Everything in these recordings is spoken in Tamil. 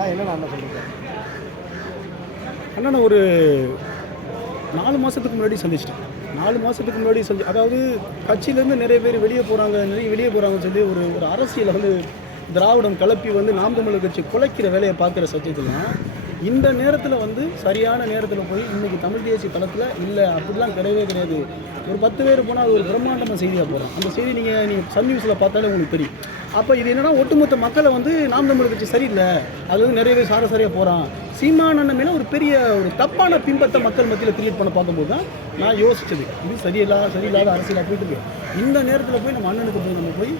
சந்திக்கலாம். என்னென்ன அண்ணன் சொல்லுங்கள். அண்ணா நான் ஒரு 4 மாதத்துக்கு முன்னாடி சந்திச்சிட்டேன். 4 மாதத்துக்கு முன்னாடி அதாவது கட்சியிலேருந்து நிறைய பேர் வெளியே போகிறாங்கன்னு சொல்லி ஒரு அரசியலை வந்து திராவிடம் கிளப்பி வந்து நாம் தமிழர் கட்சி குலைக்கிற வேலையை பார்க்குற சத்தியத்துலாம் இந்த நேரத்தில் வந்து சரியான நேரத்தில் போய் இன்றைக்கி தமிழ் தேசிய தளத்தில் இல்லை அப்படிலாம் கிடையாது. ஒரு 10 பேர் போனால் அது ஒரு பிரம்மாண்டமாக செய்தியாக போகிறோம். அந்த செய்தி நீங்கள் சன் நியூஸில் பார்த்தாலே உங்களுக்கு தெரியும். அப்போ இது என்னென்னா ஒட்டுமொத்த மக்களை வந்து நாம் தமிழர் கட்சி சரியில்லை, அது வந்து நிறைய பேர் சாரசாரியாக போகிறான், சீமானண்ணன் மேலே ஒரு பெரிய ஒரு தப்பான பிம்பத்தை மக்கள் மத்தியில் கிரியேட் பண்ண பார்க்கும்போது தான் நான் யோசித்தது இது சரியில்லாத அரசியலாக போயிட்டு இருக்கு. இந்த நேரத்தில் போய் நம்ம அண்ணனுக்கு போய்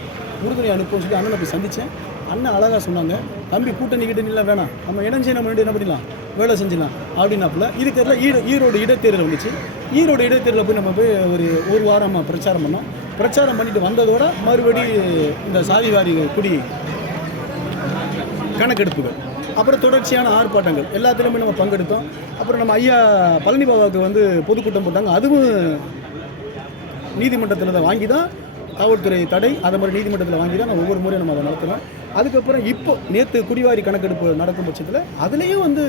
உறுதுணை அனுப்போம் சொல்லி அண்ணனை போய் சந்தித்தேன். அண்ணன் அழகாக சொன்னாங்க, தம்பி கூட்டணிக்கிட்டலாம் வேணாம், நம்ம இணைஞ்சு நம்ம என்ன பண்ணிடலாம், வேலை செஞ்சிடலாம் அப்படின்னாப்புல. இதுக்கெல்லாம் ஈரோடு இடைத்தேர்தல் வந்துச்சு. ஈரோடு இடைத்தேர்தலில் போய் நம்ம போய் ஒரு வாரமாக பிரச்சாரம் பண்ணோம். பிரச்சாரம் பண்ணிட்டு வந்ததோட மறுபடி இந்த சாதிவாரி குடி கணக்கெடுப்புகள், அப்புறம் தொடர்ச்சியான ஆர்ப்பாட்டங்கள் எல்லாத்துலேயுமே நம்ம பங்கெடுத்தோம். அப்புறம் நம்ம ஐயா பழனி பாபாவுக்கு வந்து பொதுக்கூட்டம் போட்டாங்க. அதுவும் நீதிமன்றத்தில் தான் வாங்கி தான் காவல்துறை தடை, அதை மாதிரி நீதிமன்றத்தில் வாங்கி தான் நம்ம ஒவ்வொரு முறையும் நம்ம அதை நடத்துகிறோம். அதுக்கப்புறம் இப்போ நேற்று குடிவாரி கணக்கெடுப்பு நடக்கும் பட்சத்தில் அதுலேயும் வந்து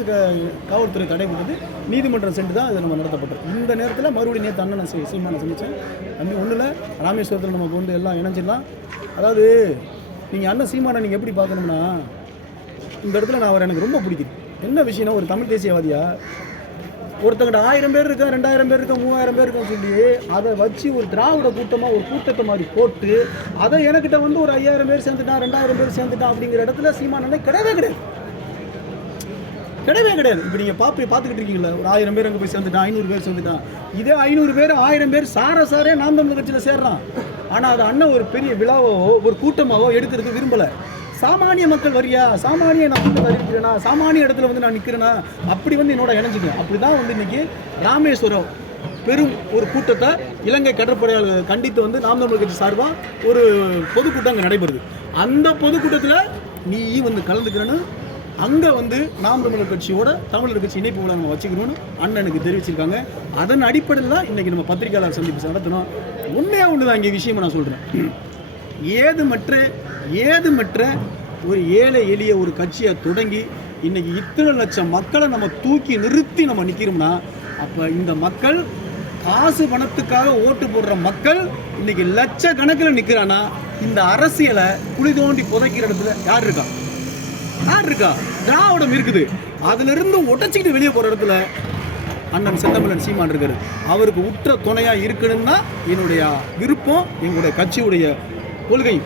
காவல்துறை தடை போட்டது, நீதிமன்றம் சென்று தான் அது நம்ம நடத்தப்பட்டோம். இந்த நேரத்தில் மறுபடியும் நேற்று அண்ணன் சீமானை சந்தித்தேன். தம்பி ஒன்றும் இல்லை, ராமேஸ்வரத்தில் நம்ம வந்து எல்லாம் இணைஞ்சிடலாம். அதாவது நீங்கள் அண்ணன் சீமானை நீங்கள் எப்படி பார்க்கணும்னா, இந்த இடத்துல நான் அவர் எனக்கு ரொம்ப பிடிக்குது. என்ன விஷயம்னா, ஒரு தமிழ் தேசியவாதியா ஒருத்தங்கிட்ட 1000 பேர் இருக்கா, 2000 பேர் இருக்கா, 3000 பேர் இருக்கான்னு சொல்லி அதை வச்சு ஒரு திராவிட கூட்டமாக ஒரு கூட்டத்தை மாதிரி போட்டு அதை எனக்கிட்ட வந்து ஒரு 5000 பேர் சேர்ந்துட்டான், 2000 பேர் சேர்ந்துட்டான் அப்படிங்கிற இடத்துல சீமானே கிடையவே கிடையாது. இப்போ நீங்கள் பார்த்துக்கிட்டு இருக்கீங்களா, ஒரு 1000 பேர் அங்கே போய் சேர்ந்துட்டான், 500 பேர் சேர்ந்துட்டான். இதே 500 பேர் 1000 பேர் சாரே நாம் தமிழர் கட்சியில் சேர்றான். ஆனால் அது அண்ணன் ஒரு பெரிய விழாவோ ஒரு கூட்டமாகவோ எடுக்கிறதுக்கு விரும்பலை. சாமானிய மக்கள் வரியா, சாமானிய நான் வந்து அறிவிக்கிறேனா, சாமானிய இடத்துல வந்து நான் நிற்கிறேன்னா, அப்படி வந்து என்னோட இணைஞ்சிக்கேன். அப்படி தான் வந்து இன்றைக்கி ராமேஸ்வரம் பெரும் ஒரு கூட்டத்தை இலங்கை கடற்படையால் கண்டித்து வந்து நாம் தமிழர் கட்சி சார்பாக ஒரு பொதுக்கூட்டம் அங்கே நடைபெறுது. அந்த பொதுக்கூட்டத்தில் நீ வந்து கலந்துக்கிறேன்னு அங்கே வந்து நாம் தமிழர் கட்சியோட தமிழர் கட்சி இணைப்பு விழா நம்ம வச்சுக்கணும்னு அண்ணனுக்கு தெரிவிச்சிருக்காங்க. அதன் அடிப்படையில் தான் இன்றைக்கி நம்ம பத்திரிகையாளர் சந்திப்பு நடத்தணும். உண்மையாக ஒன்று தான் இங்கே விஷயமா நான் சொல்கிறேன். ஏதுமற்ற ஒரு ஏழை எளிய ஒரு கட்சியை தொடங்கி இன்றைக்கி இத்தனை லட்சம் மக்களை நம்ம தூக்கி நிறுத்தி நம்ம நிற்கிறோம்னா, அப்போ இந்த மக்கள் காசு பணத்துக்காக ஓட்டு போடுற மக்கள் இன்றைக்கி லட்சக்கணக்கில் நிற்கிறான்னா, இந்த அரசியலை குழி தோண்டி புதைக்கிற இடத்துல யார் இருக்கா? திராவிடம் இருக்குது. அதிலிருந்து உடச்சிக்கிட்டு வெளியே போகிற இடத்துல அண்ணன் செந்தமிழன் சீமான் இருக்காரு. அவருக்கு உற்ற துணையாக இருக்கணும்னா என்னுடைய விருப்பம், எங்களுடைய கட்சியுடைய கொள்கை.